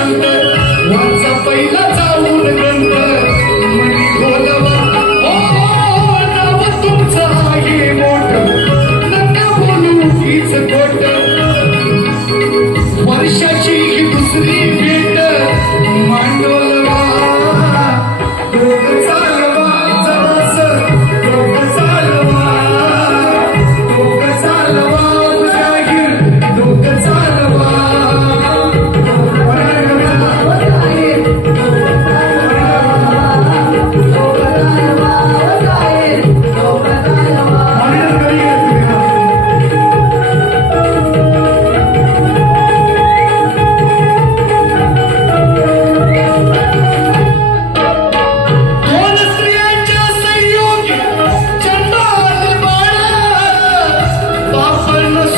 Amen.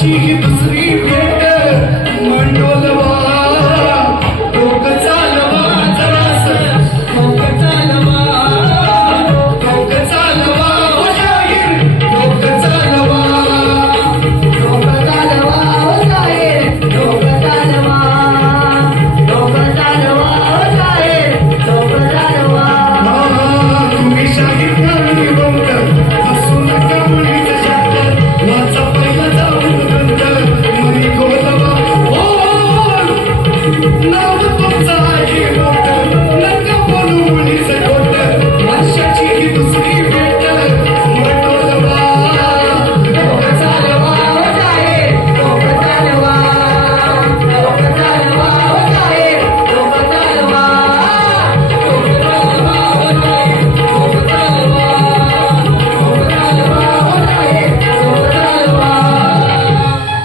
记不得。